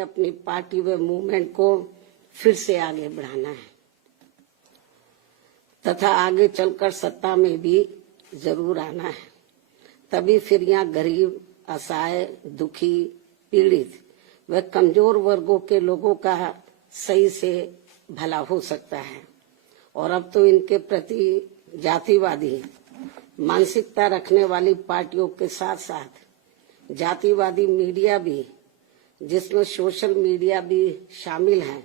हमें अपनी पार्टी व मूवमेंट को फिर से आगे बढ़ाना है तथा आगे चलकर सत्ता में भी जरूर आना है। तभी फिर यहाँ गरीब, असहाय, दुखी, पीड़ित व कमजोर वर्गों के लोगों का सही से भला हो सकता है। और अब तो इनके प्रति जातिवादी मानसिकता रखने वाली पार्टियों के साथ साथ जातिवादी मीडिया भी, जिसमें सोशल मीडिया भी शामिल है,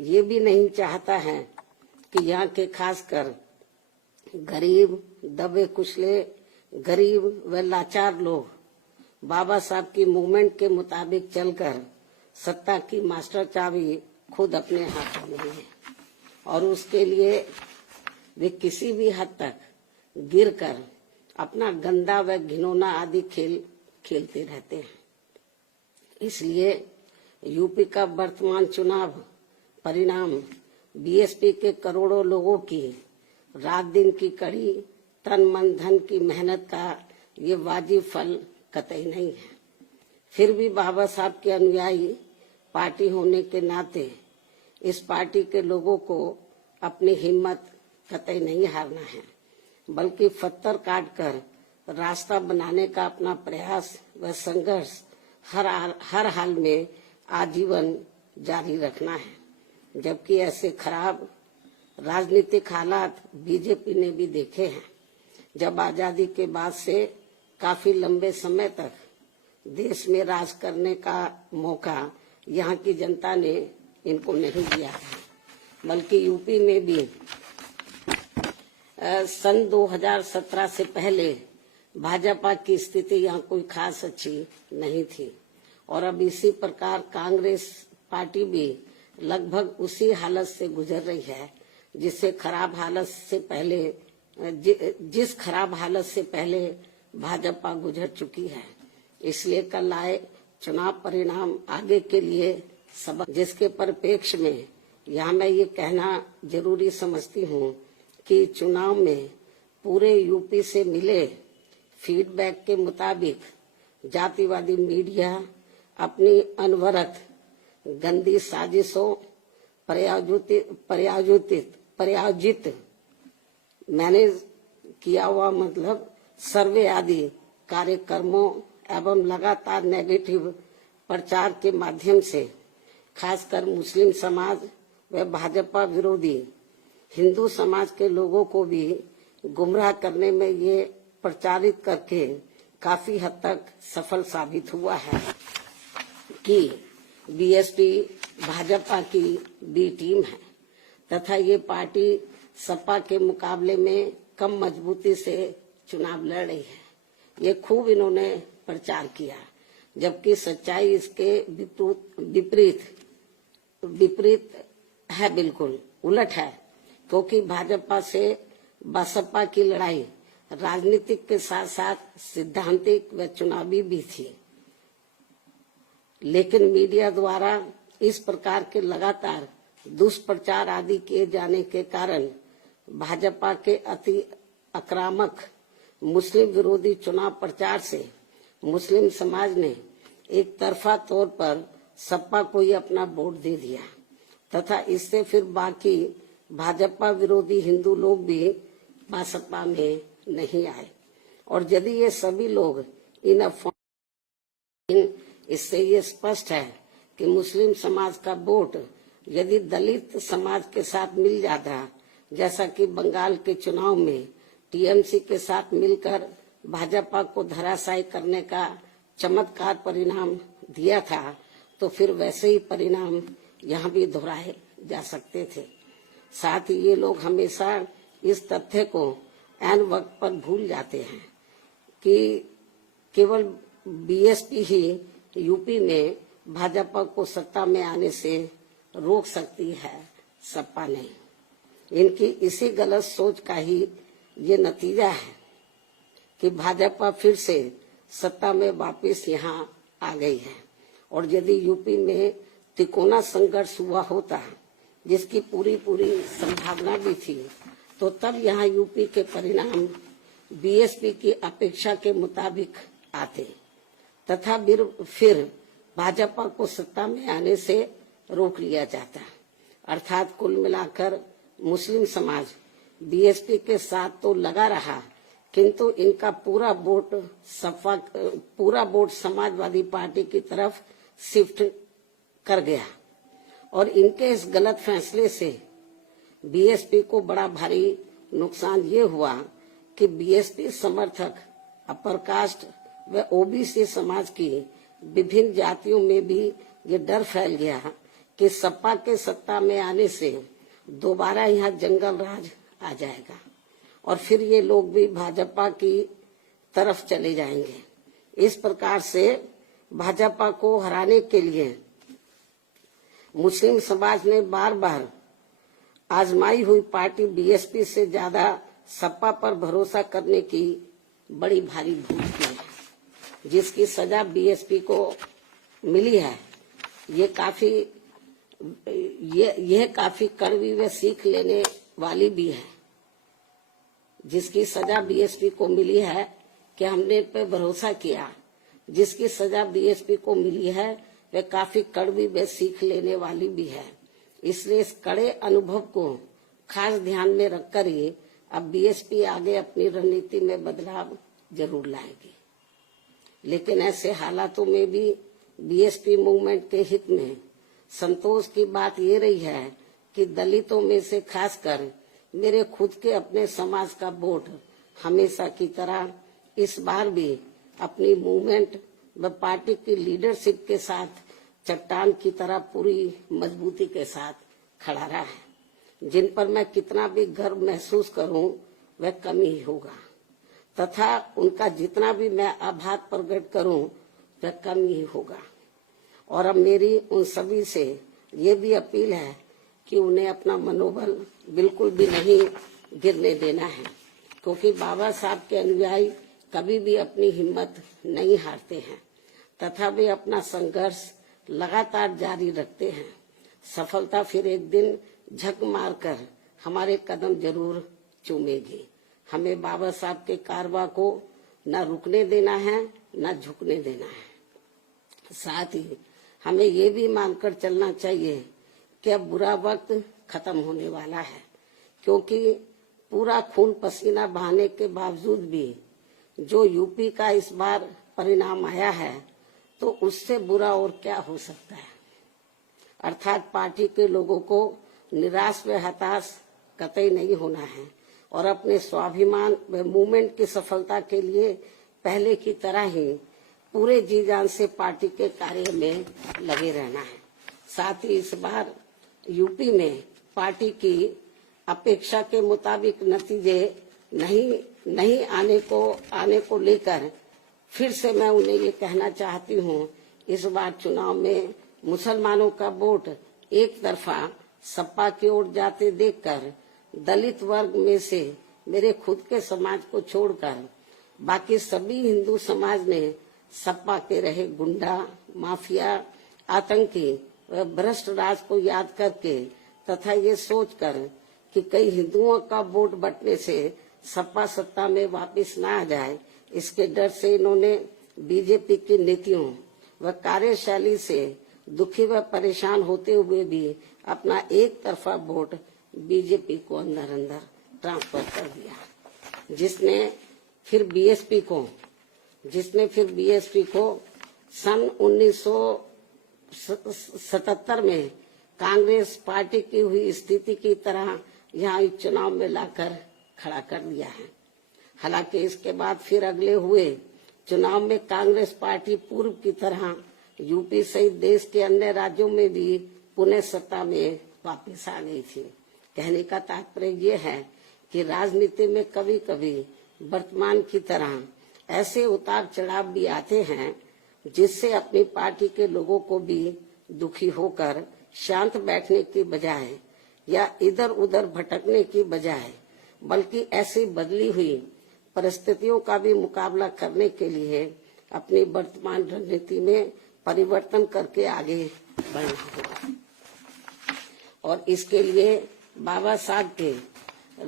ये भी नहीं चाहता है कि यहाँ के खासकर गरीब, दबे कुचले, गरीब व लाचार लोग बाबा साहब की मूवमेंट के मुताबिक चलकर सत्ता की मास्टर चाबी खुद अपने हाथों में है और उसके लिए वे किसी भी हद तक गिरकर अपना गंदा व घिनौना आदि खेल खेलते रहते हैं। इसलिए यूपी का वर्तमान चुनाव परिणाम बीएसपी के करोड़ों लोगों की रात दिन की कड़ी तन मन धन की मेहनत का ये वाजिब फल कतई नहीं है। फिर भी बाबा साहब के अनुयायी पार्टी होने के नाते इस पार्टी के लोगों को अपनी हिम्मत कतई नहीं हारना है, बल्कि पत्थर काटकर रास्ता बनाने का अपना प्रयास व संघर्ष हर हाल में आजीवन जारी रखना है। जबकि ऐसे खराब राजनीतिक हालात बीजेपी ने भी देखे हैं, जब आजादी के बाद से काफी लंबे समय तक देश में राज करने का मौका यहाँ की जनता ने इनको नहीं दिया है। बल्कि यूपी में भी सन 2017 से पहले भाजपा की स्थिति यहाँ कोई खास अच्छी नहीं थी और अब इसी प्रकार कांग्रेस पार्टी भी लगभग उसी हालत से गुजर रही है जिस खराब हालत से पहले भाजपा गुजर चुकी है। इसलिए कल आए चुनाव परिणाम आगे के लिए सबक, जिसके परिप्रेक्ष्य में यहाँ मैं ये कहना जरूरी समझती हूँ कि चुनाव में पूरे यूपी से मिले फीडबैक के मुताबिक जातिवादी मीडिया अपनी अनवरत गंदी साजिशों प्रायोजित मैनेज किया हुआ मतलब सर्वे आदि कार्यक्रमों एवं लगातार नेगेटिव प्रचार के माध्यम से खासकर मुस्लिम समाज व भाजपा विरोधी हिंदू समाज के लोगों को भी गुमराह करने में ये प्रचारित करके काफी हद तक सफल साबित हुआ है कि बीएसपी भाजपा की बी टीम है तथा ये पार्टी सपा के मुकाबले में कम मजबूती से चुनाव लड़ रही है। ये खूब इन्होंने प्रचार किया, जबकि सच्चाई इसके विपरीत है, बिल्कुल उलट है, क्योंकि भाजपा से बसपा की लड़ाई राजनीतिक के साथ साथ सिद्धांतिक व चुनावी भी थी। लेकिन मीडिया द्वारा इस प्रकार के लगातार दुष्प्रचार आदि किए जाने के कारण भाजपा के अति आक्रामक मुस्लिम विरोधी चुनाव प्रचार से मुस्लिम समाज ने एक तरफा तौर पर सपा को ही अपना वोट दे दिया तथा इससे फिर बाकी भाजपा विरोधी हिंदू लोग भी बसपा में नहीं आए। और यदि ये सभी लोग इससे ये स्पष्ट है कि मुस्लिम समाज का वोट यदि दलित समाज के साथ मिल जाता, जैसा कि बंगाल के चुनाव में टीएमसी के साथ मिलकर भाजपा को धराशायी करने का चमत्कार परिणाम दिया था, तो फिर वैसे ही परिणाम यहाँ भी दोहराए जा सकते थे। साथ ही ये लोग हमेशा इस तथ्य को ऐन वक्त पर भूल जाते हैं कि केवल बीएसपी ही यूपी में भाजपा को सत्ता में आने से रोक सकती है, सपा नहीं। इनकी इसी गलत सोच का ही ये नतीजा है कि भाजपा फिर से सत्ता में वापस यहाँ आ गई है। और यदि यूपी में तिकोना संघर्ष हुआ होता, जिसकी पूरी संभावना भी थी, तो तब यहाँ यूपी के परिणाम बीएसपी की अपेक्षा के मुताबिक आते तथा फिर भाजपा को सत्ता में आने से रोक लिया जाता। अर्थात कुल मिलाकर मुस्लिम समाज बीएसपी के साथ तो लगा रहा, किंतु इनका पूरा वोट समाजवादी पार्टी की तरफ शिफ्ट कर गया और इनके इस गलत फैसले से बीएसपी को बड़ा भारी नुकसान ये हुआ कि बीएसपी समर्थक अपर कास्ट व ओबीसी समाज की विभिन्न जातियों में भी ये डर फैल गया कि सपा के सत्ता में आने से दोबारा यहाँ जंगल राज आ जाएगा और फिर ये लोग भी भाजपा की तरफ चले जाएंगे। इस प्रकार से भाजपा को हराने के लिए मुस्लिम समाज ने बार बार आजमाई हुई पार्टी बीएसपी से ज्यादा सपा पर भरोसा करने की बड़ी भारी भूल की है, जिसकी सजा बीएसपी को मिली है। यह काफी कड़वी व सीख लेने वाली भी है। जिसकी सजा बीएसपी को मिली है कि हमने पे भरोसा किया, जिसकी सजा बीएसपी को मिली है वह काफी कड़वी व सीख लेने वाली भी है। इसलिए इस कड़े अनुभव को खास ध्यान में रखकर ही अब बीएसपी आगे अपनी रणनीति में बदलाव जरूर लाएगी। लेकिन ऐसे हालातों में भी बीएसपी मूवमेंट के हित में संतोष की बात ये रही है कि दलितों में से खासकर मेरे खुद के अपने समाज का वोट हमेशा की तरह इस बार भी अपनी मूवमेंट व पार्टी की लीडरशिप के साथ चट्टान की तरह पूरी मजबूती के साथ खड़ा रहा है। जिन पर मैं कितना भी गर्व महसूस करूं वह कम ही होगा, तथा उनका जितना भी मैं आभार प्रकट करूं वह कम ही होगा। और अब मेरी उन सभी से ये भी अपील है कि उन्हें अपना मनोबल बिल्कुल भी नहीं गिरने देना है, क्योंकि बाबा साहब के अनुयायी कभी भी अपनी हिम्मत नहीं हारते हैं तथा वे अपना संघर्ष लगातार जारी रखते हैं। सफलता फिर एक दिन झक मारकर हमारे कदम जरूर चूमेगी। हमें बाबा साहब के कारवां को न रुकने देना है न झुकने देना है। साथ ही हमें ये भी मानकर चलना चाहिए कि अब बुरा वक्त खत्म होने वाला है, क्योंकि पूरा खून पसीना बहाने के बावजूद भी जो यूपी का इस बार परिणाम आया है तो उससे बुरा और क्या हो सकता है। अर्थात पार्टी के लोगों को निराश व हताश कतई नहीं होना है और अपने स्वाभिमान व मूवमेंट की सफलता के लिए पहले की तरह ही पूरे जी जान से पार्टी के कार्य में लगे रहना है। साथ ही इस बार यूपी में पार्टी की अपेक्षा के मुताबिक नतीजे नहीं आने को लेकर फिर से मैं उन्हें ये कहना चाहती हूँ, इस बार चुनाव में मुसलमानों का वोट एक तरफा सपा की ओर जाते देखकर दलित वर्ग में से मेरे खुद के समाज को छोड़कर बाकी सभी हिंदू समाज ने सपा के रहे गुंडा, माफिया, आतंकी व भ्रष्ट राज को याद करके तथा ये सोचकर कि कई हिंदुओं का वोट बंटने से सपा सत्ता में वापस न आ जाए, इसके डर से इन्होंने बीजेपी की नीतियों व कार्यशैली से दुखी व परेशान होते हुए भी अपना एक तरफा वोट बीजेपी को अंदर ट्रांसफर कर दिया, जिसने फिर बीएसपी को सन 1977 में कांग्रेस पार्टी की हुई स्थिति की तरह यहाँ चुनाव में लाकर खड़ा कर दिया है। हालांकि इसके बाद फिर अगले हुए चुनाव में कांग्रेस पार्टी पूर्व की तरह यूपी सहित देश के अन्य राज्यों में भी पुनः सत्ता में वापस आ गई थी। कहने का तात्पर्य ये है कि राजनीति में कभी कभी वर्तमान की तरह ऐसे उतार चढ़ाव भी आते हैं जिससे अपनी पार्टी के लोगों को भी दुखी होकर शांत बैठने की बजाय या इधर उधर भटकने की बजाय बल्कि ऐसी बदली हुई परिस्थितियों का भी मुकाबला करने के लिए अपनी वर्तमान रणनीति में परिवर्तन करके आगे बढ़ना होगा। और इसके लिए बाबा साहब के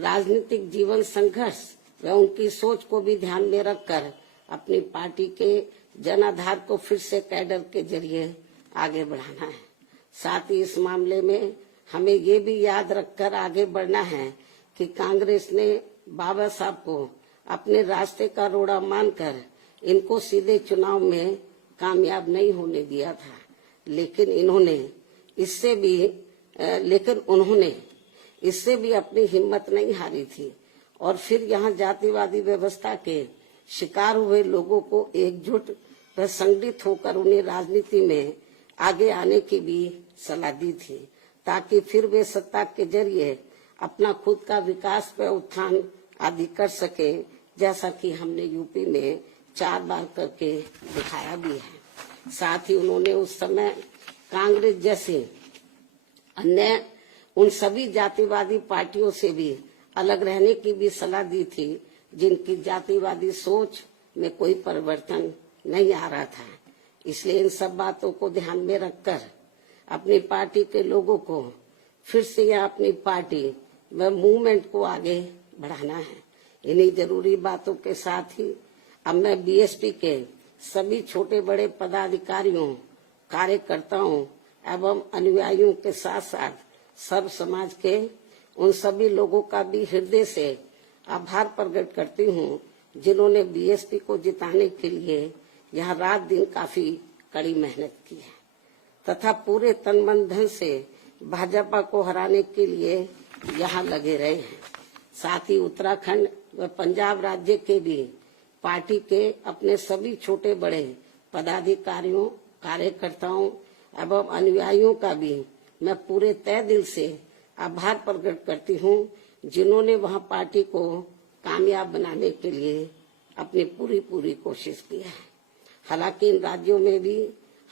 राजनीतिक जीवन संघर्ष व उनकी सोच को भी ध्यान में रखकर अपनी पार्टी के जनाधार को फिर से कैडर के जरिए आगे बढ़ाना है। साथ ही इस मामले में हमें ये भी याद रखकर आगे बढ़ना है कि कांग्रेस ने बाबा साहब को अपने रास्ते का रोड़ा मानकर इनको सीधे चुनाव में कामयाब नहीं होने दिया था, लेकिन उन्होंने इससे भी अपनी हिम्मत नहीं हारी थी और फिर यहाँ जातिवादी व्यवस्था के शिकार हुए लोगों को एकजुट व संगठित होकर उन्हें राजनीति में आगे आने की भी सलाह दी थी, ताकि फिर वे सत्ता के जरिए अपना खुद का विकास व उत्थान आदि कर सके, जैसा कि हमने यूपी में 4 बार करके दिखाया भी है। साथ ही उन्होंने उस समय कांग्रेस जैसे अन्य उन सभी जातिवादी पार्टियों से भी अलग रहने की भी सलाह दी थी, जिनकी जातिवादी सोच में कोई परिवर्तन नहीं आ रहा था। इसलिए इन सब बातों को ध्यान में रखकर अपनी पार्टी के लोगों को फिर से यह अपनी पार्टी व मूवमेंट को आगे बढ़ाना है। इन्हीं जरूरी बातों के साथ ही अब मैं बीएसपी के सभी छोटे बड़े पदाधिकारियों, कार्यकर्ताओं एवं अनुयायियों के साथ साथ सर्व समाज के उन सभी लोगों का भी हृदय से आभार प्रकट करती हूँ, जिन्होंने बीएसपी को जिताने के लिए यहाँ रात दिन काफी कड़ी मेहनत की है तथा पूरे तन मन धन से भाजपा को हराने के लिए यहाँ लगे रहे हैं। साथ ही उत्तराखंड व पंजाब राज्य के भी पार्टी के अपने सभी छोटे बड़े पदाधिकारियों, कार्यकर्ताओं एवं अनुयायियों का भी मैं पूरे तय दिल से आभार प्रकट करती हूँ, जिन्होंने वहाँ पार्टी को कामयाब बनाने के लिए अपनी पूरी कोशिश की है। हालांकि इन राज्यों में भी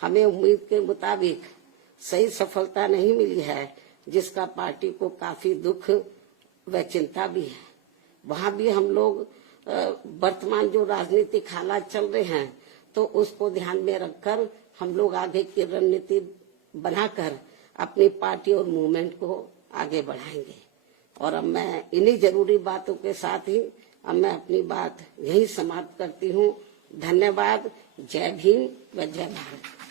हमें उम्मीद के मुताबिक सही सफलता नहीं मिली है, जिसका पार्टी को काफी दुख व चिंता भी है। वहाँ भी हम लोग वर्तमान जो राजनीतिक हालात चल रहे हैं, तो उसको ध्यान में रखकर हम लोग आगे की रणनीति बनाकर अपनी पार्टी और मूवमेंट को आगे बढ़ाएंगे। और अब मैं इन्हीं जरूरी बातों के साथ ही अब मैं अपनी बात यही समाप्त करती हूँ। धन्यवाद। जय भीम व जय भारत।